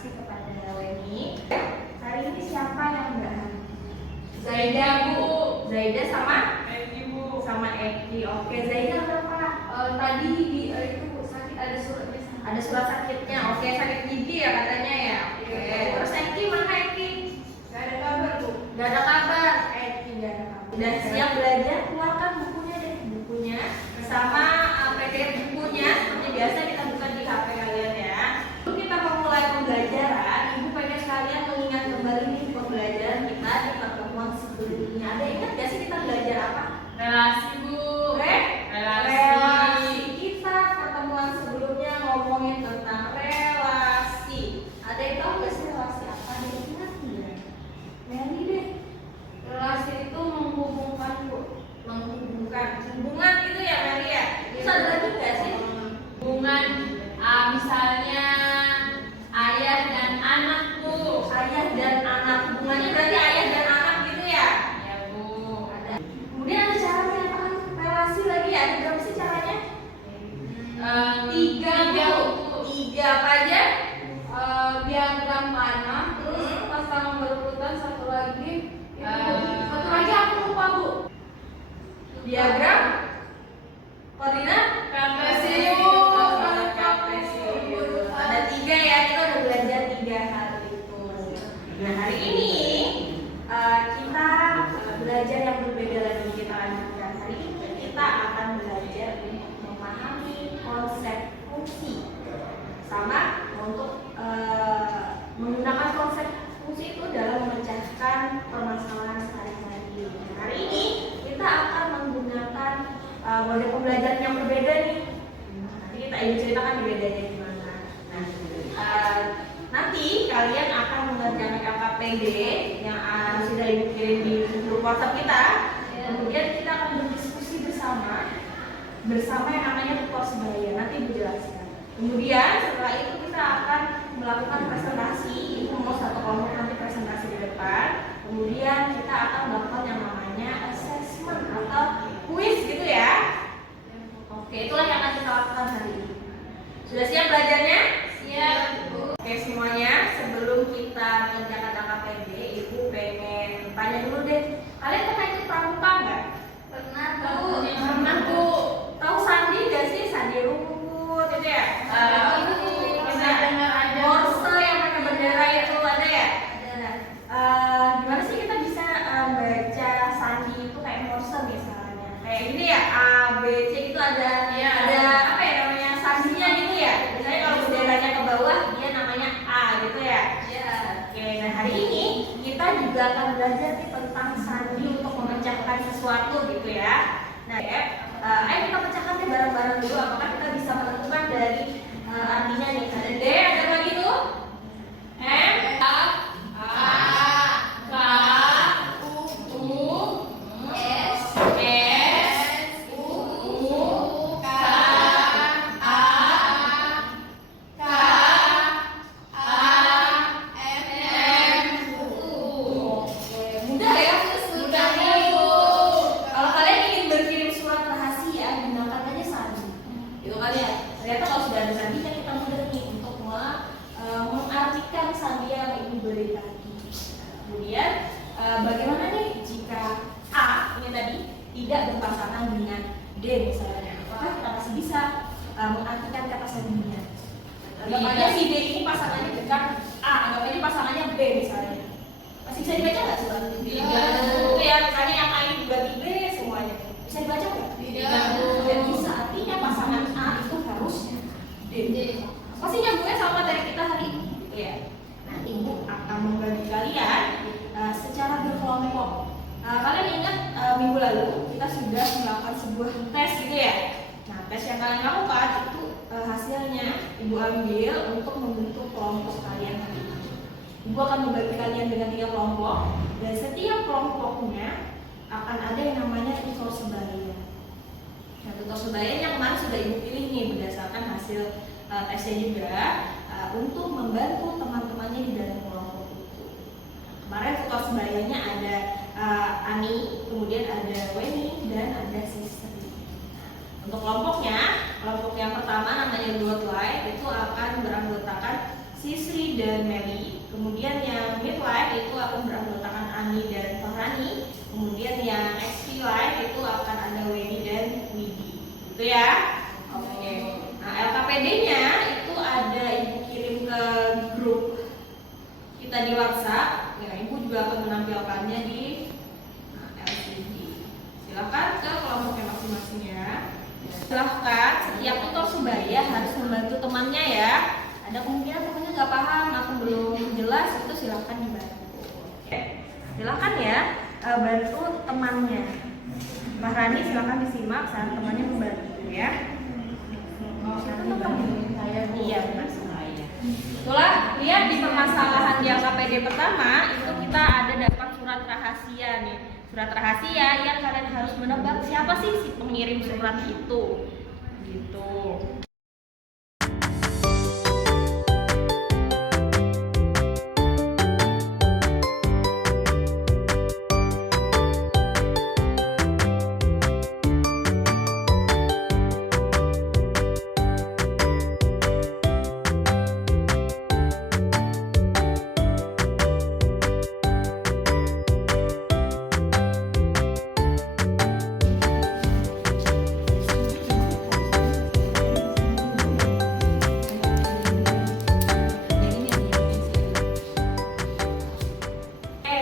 kasih kepada Weni. Hari ini siapa yang enggak? Zaida, Bu. Zaida sama Eki, Bu. sama Eki. Oke, Zaida berapa? Tadi itu sakit, ada suratnya. Ada surat sakitnya. Oke, sakit gigi ya katanya ya. Oke. Terus Eki mana Eki? Gak ada kabar, Bu. Gak ada kabar. Eki gak ada kabar. Udah siap belajar? Keluarkan bukunya deh, bukunya sama PDF bukunya. Seperti biasa kita buka di HP kalian ya. Lalu kita memulai pembelajaran. Ibu pengen kalian mengingat kembali nih pembelajaran kita di pertemuan sebelumnya. Ada ingat gak sih kita belajar apa? Relasi, Bu. Relasi. Kita pertemuan sebelumnya ngomongin tentang relasi. Ada yang tahu gak sih relasi apa? Ada yang ingat nggak? Meli deh. Relasi itu menghubungkan, Bu. Menghubungkan hubungan gitu ya Meli ya. Terus ada lagi nggak sih? Hubungan, misalnya ayah dan anak, Bu. Ayah dan anak. Hubungannya berarti ayah dan anak gitu ya? Ya, Bu. Ada. Kemudian ada cara menyatakan relasi lagi ya. Ada berapa sih caranya? Tiga Bu. Tiga apa aja? Diagram panah, terus pasangan berurutan, satu lagi aku lupa, Bu. Diagram koordinat Kartesius. Ada tiga ya, kita udah belajar 3 hal itu. Nah hari ini kita belajar yang berbeda lagi, kita lanjutkan. Hari ini kita akan belajar untuk memahami konsep fungsi, sama untuk menggunakan konsep fungsi itu dalam memecahkan permasalahan sehari-hari. Nah, hari ini kita akan menggunakan model pembelajaran yang berbeda nih. Nanti kita ingin ceritakan bedanya gimana. Nah, nanti kalian akan mengerjakan KKPD yang sudah ibu kirim di grup WhatsApp kita. Kemudian kita akan berdiskusi bersama yang namanya tutor sebaya. Nanti ibu jelaskan. Kemudian setelah itu kita akan melakukan presentasi. Ibu mau satu kelompok nanti presentasi di depan. Kemudian kita akan melakukan yang namanya assessment atau quiz gitu ya. Oke, itulah yang akan kita lakukan hari ini. Sudah siap belajarnya? Siap, Bu. Oke semuanya, sebelum kita mengerjakan KKPD, Ibu pengen tanya dulu deh. Kalian pernah ikut pramuka nggak? Pernah, Bu. Pernah Bu. Tahu sandi nggak sih? Sandi rumput itu ya? Pernah dengar aja. Morse yang pakai bendera itu ada ya? Ada. Gimana sih kita bisa baca sandi itu kayak Morse misalnya? Kayak ini ya, A, B, C itu ada apa ya namanya sandinya gitu ya? Misalnya kalau benderanya ke bawah dia namanya A gitu ya? Ya. Oke, nah hari ini kita juga akan belajar nih tentang sandi untuk memecahkan sesuatu gitu ya. Nah ya, ayo kita pecahkan deh bareng-bareng dulu. Apakah kita bisa menentukan dari artinya nih? Ada D, ada apa gitu? M, mudah ya? Mudah nih. Kalau kalian ingin berkirim surat rahasia, gunakan aja sandi. Itu kali ya. Ternyata kalau sudah ada sandinya kita mudah nih untuk mengartikan sandi yang ibu beri tadi. Kemudian bagaimana nih jika A ini tadi tidak berpasangan dengan D misalnya? Apakah kita masih bisa mengartikan kata sandinya? Anggap aja si D ini pasangannya dengan A, anggap aja pasangannya B misalnya. Masih bisa dibaca nggak surat? Tidak. Itu ya, misalnya yang A ini dibagi B semuanya. Bisa dibaca nggak? Tidak. Tidak bisa. Artinya pasangan A itu harusnya D. Pasti nyambungnya sama dari kita hari ini, gitu ya. Nah, ibu akan membagi kalian secara berkelompok. Kalian ingat minggu lalu kita sudah melakukan sebuah tes gitu ya. Nah, tes yang kalian lakukan itu hasilnya ibu ambil untuk membentuk kelompok kalian hari ini. Ibu akan membagi kalian dengan 3 kelompok dan setiap kelompoknya akan ada yang namanya tutor sebaya. Nah, tutor sebaya yang kemarin sudah ibu pilih nih berdasarkan hasil tesnya juga untuk membantu teman-temannya di dalam kelompok itu. Kemarin tutor sebayanya ada Ani, kemudian ada Weni dan ada Sisri. Untuk kelompoknya, kelompok yang pertama namanya Broadlight itu akan beranggotakan Sisri dan Mel. kita di WhatsApp, ya Ibu juga akan menampilkannya di LCD. Silakan ke kelompoknya masing-masing ya. Silahkan setiap tutor sebaya harus membantu temannya ya. Ada kemungkinan temannya nggak paham atau belum jelas, itu silahkan dibantu. Oke. Silahkan ya bantu temannya. Mbak Rani silahkan disimak saat temannya membantu ya. Iya benar sekali. Itulah lihat di permasalahan di angka PD pertama itu kita ada dapat surat rahasia nih. Surat rahasia yang kalian harus menebak siapa sih si pengirim surat itu. Gitu.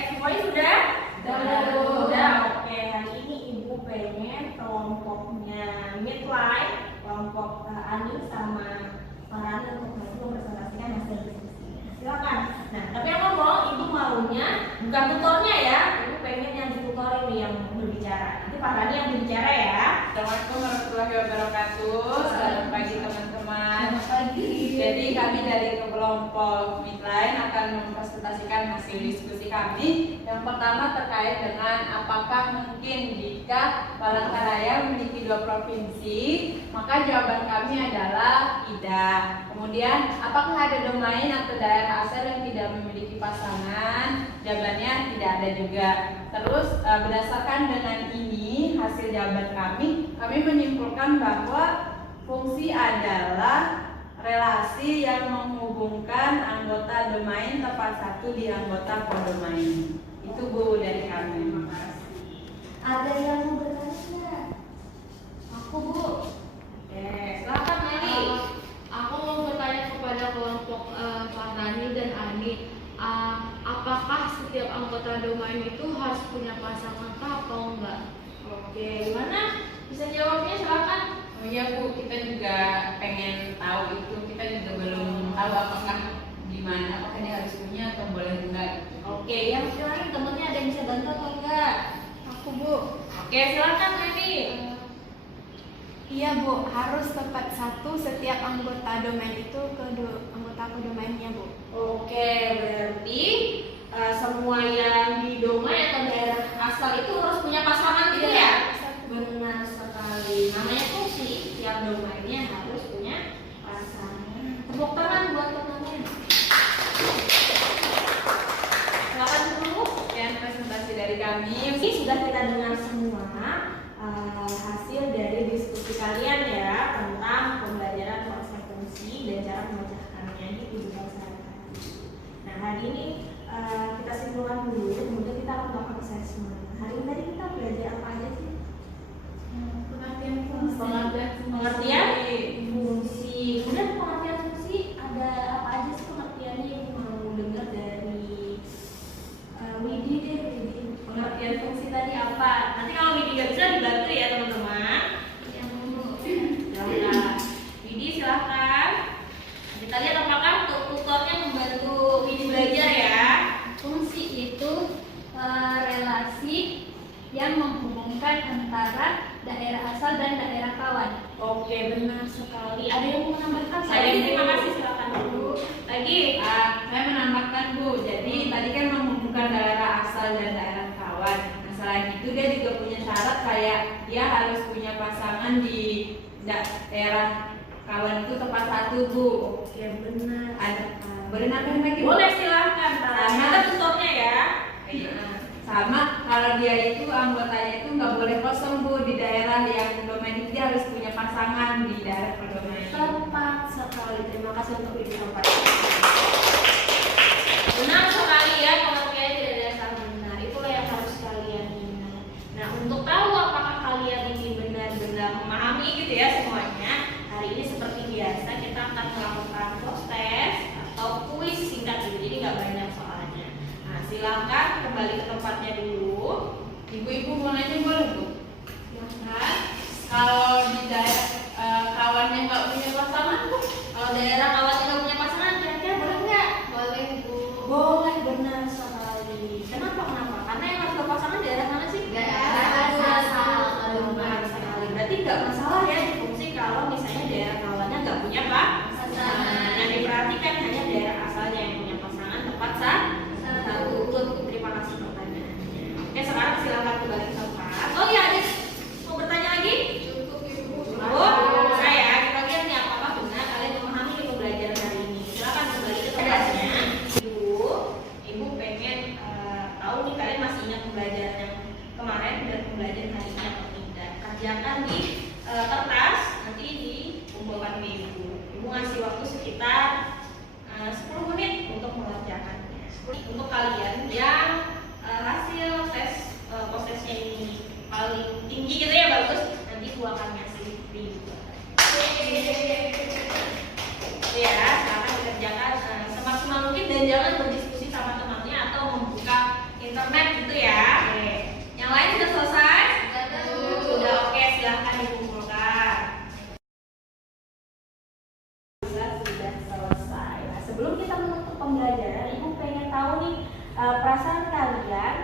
Semuanya sudah? Sudah. Oke, hari ini Ibu pengen kelompoknya midlife, kelompok Ani sama Farhan untuk mempresentasikan hasil diskusinya. Silakan. Nah, tapi yang ngomong Ibu maunya bukan tutornya ya. Ibu pengen yang ditutor ini yang berbicara. Nanti Farhan yang berbicara ya. Assalamualaikum warahmatullahi wabarakatuh. Selamat pagi teman-teman. Selamat pagi. Jadi kami dari kelompok midline akan mempresentasikan hasil diskusi kami. Yang pertama terkait dengan apakah mungkin jika Palangkaraya memiliki 2 provinsi, maka jawaban kami adalah tidak. Kemudian apakah ada domain atau daerah asal yang tidak memiliki pasangan? Jawabannya tidak ada juga. Terus berdasarkan dengan ini hasil jawaban kami menyimpulkan bahwa fungsi adalah relasi yang menghubungkan anggota domain tepat satu di anggota kodomain. Itu Bu dari kami. Ada yang mau bertanya? Aku Bu. Oke, silakan Meli. Aku mau bertanya kepada kelompok Farhani dan Ani, apakah setiap anggota domain itu harus punya pasangan kah atau enggak? Oke, gimana? Bisa jawabnya silakan. Oh iya Bu, kita juga pengen tahu itu. Kita juga belum tahu apakah gimana, apakah dia harus punya atau boleh enggak. Oke, yang lain temennya ada yang bisa bantu atau enggak? Aku Bu. Oke, silakan Meli. Iya Bu, harus tepat satu setiap anggota domain itu ke anggota kodomainnya Bu. Oke, berarti semua yang di domain atau daerah asal itu harus punya pasangan gitu ya? Benar sekali. Namanya fungsi, tiap domainnya harus punya pasangan. Tepuk tangan buat temannya. Silakan dulu. Sekian presentasi dari kami. Ini sudah kita dengar semua hasil dari diskusi kalian ya tentang pembelajaran konsep fungsi dan cara memecahkannya di kehidupan sehari-hari. Nah, hari ini kita simpulkan dulu, kemudian kita akan melakukan assessment. Hari ini tadi kita belajar apa aja sih? Pengertian fungsi. Pengertian fungsi. Kemudian pengertian fungsi ada apa aja sih pengertiannya yang mau dengar dari Widi deh. Widi. Pengertian fungsi tadi apa? Nanti kalau Widi nggak bisa dibantu ya teman-teman. Yang mau Silahkan. Widi silahkan. Kita lihat apakah tutornya membantu Widi belajar ya. fungsi itu relasi yang menghubungkan antara daerah asal dan daerah kawan. Oke, benar sekali. Ada yang mau menambahkan? Saya terima kasih, silakan dulu. Lagi. Saya menambahkan Bu, jadi tadi kan menghubungkan daerah asal dan daerah kawan. Nah, selain itu dia juga punya syarat kayak dia harus punya pasangan di daerah kawan itu tepat satu Bu. Oke, benar. Ada boleh nambahin lagi Bu? Boleh silahkan. Sama. Kita tutornya ya. Sama, kalau dia itu anggotanya itu nggak boleh kosong Bu di daerah yang domain itu dia harus punya pasangan di daerah perdomain. Tepat sekali. Terima kasih untuk disampaikan. Benar sekali ya, pengertiannya tidak ada yang salah benar. Itulah yang harus kalian ingat. Nah, untuk tahu apakah kalian ini benar-benar memahami gitu ya semuanya, hari ini seperti biasa kita akan melakukan post test atau kuis singkat gitu. Jadi nggak banyak soalnya. kembali ke tempatnya dulu. Ibu-ibu mau nanya boleh Bu? Nah, kalau di daerah kawannya nggak punya pasangan Bu? Kalau daerah kawasan nggak punya pasangan, kira-kira boleh nggak? Boleh Bu. Boleh, benar sekali. Kenapa? Karena yang harus berpasangan daerah mana sih? Daerah asal. Benar sekali. Berarti nggak masalah ya difungsi kalau misalnya daerah kawannya nggak punya pasangan. Yang diperhatikan hanya daerah asalnya yang punya pasangan tepat satu. Terima kasih pertanyaannya. Oke, sekarang silakan kembali ke tempat. Oh iya, ada mau bertanya lagi? Cukup Ibu. Cukup. Saya kita lihat nih apakah benar kalian memahami ilmu belajar hari ini. Silakan kembali ke tempatnya. Ibu pengen tahu nih kalian masih ingat pembelajaran yang kemarin dan pembelajaran hari ini atau tidak. Kerjakan di kertas, nanti dikumpulkan ke ibu. Ibu ngasih waktu sekitar 10 menit untuk mengerjakannya. Untuk kalian yang hasil tes prosesnya ini paling tinggi gitu ya, bagus, nanti ibu akan ngasih reward. Ya, silakan dikerjakan semaksimal mungkin dan jangan berdiskusi sama temannya atau membuka internet gitu ya. Oke. Yang lain sudah selesai? Sudah, oke, silahkan dikumpulkan. Sudah selesai. Nah, sebelum kita menutup pembelajaran, ibu pengen tahu nih perasaan kalian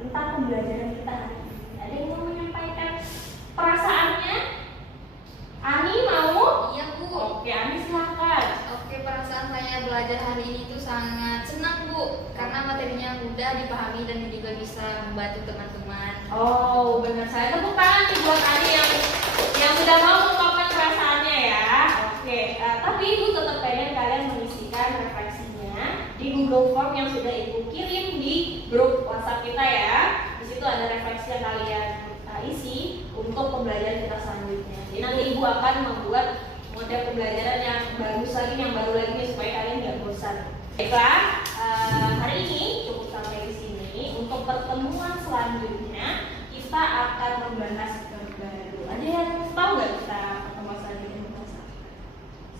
tentang pembelajaran kita hari ini. Ada yang mau menyampaikan perasaannya? Ani mau? Iya Bu. Oke, Ani silahkan. Oke, perasaan saya belajar hari ini itu sangat senang Bu, karena materinya mudah dipahami dan juga bisa membantu teman-teman. Oh, benar. Saya tepuk tangan nih buat Ani yang sudah mau mengungkapkan perasaannya ya. Oke, tapi ibu tetap pengen kalian mengisikan refleksinya di Google Form yang sudah ibu kirim di grup WhatsApp kita ya. Di situ ada refleksi yang kalian isi untuk pembelajaran kita selanjutnya. Jadi nanti ibu akan membuat model pembelajaran yang bagus lagi, yang baru lagi nih, supaya kalian nggak bosan. Baiklah, hari ini cukup sampai di sini. Untuk pertemuan selanjutnya kita akan membahas baru. Ada yang tahu nggak kita pertemuan selanjutnya membahas apa?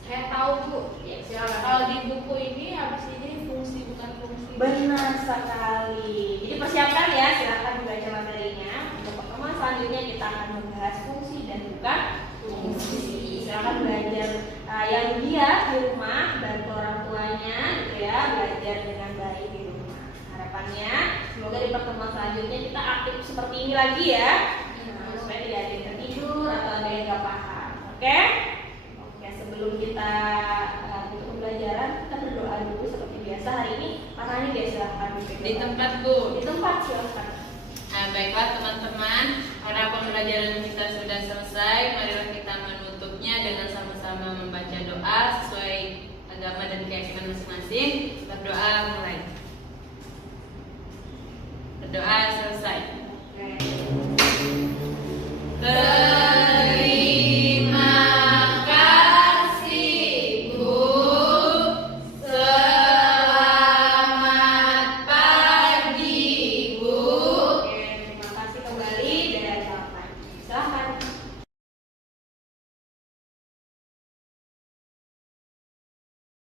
Saya tahu Bu. Ya, silakan. Kalau di buku ini habis ini fungsi bukan fungsi. Benar sekali. Jadi persiapkan ya, silakan membaca materinya. Untuk pertemuan selanjutnya kita akan membahas fungsi dan bukan fungsi. Silakan belajar yang dia di rumah, bantu orang tuanya gitu ya, belajar dengan baik di rumah. Harapannya semoga di pertemuan selanjutnya kita aktif seperti ini lagi ya. Supaya tidak ada yang tertidur atau ada yang nggak paham. Oke? Oke, sebelum kita tutup pembelajaran, kita berdoa dulu seperti biasa. Hari ini Mas Ani dia silahkan Di tempat Bu. Di tempat silahkan. Nah, baiklah teman-teman, karena pembelajaran kita sudah selesai, marilah kita menutupnya dengan sama-sama membaca doa sesuai agama dan keyakinan masing-masing. Berdoa mulai. Berdoa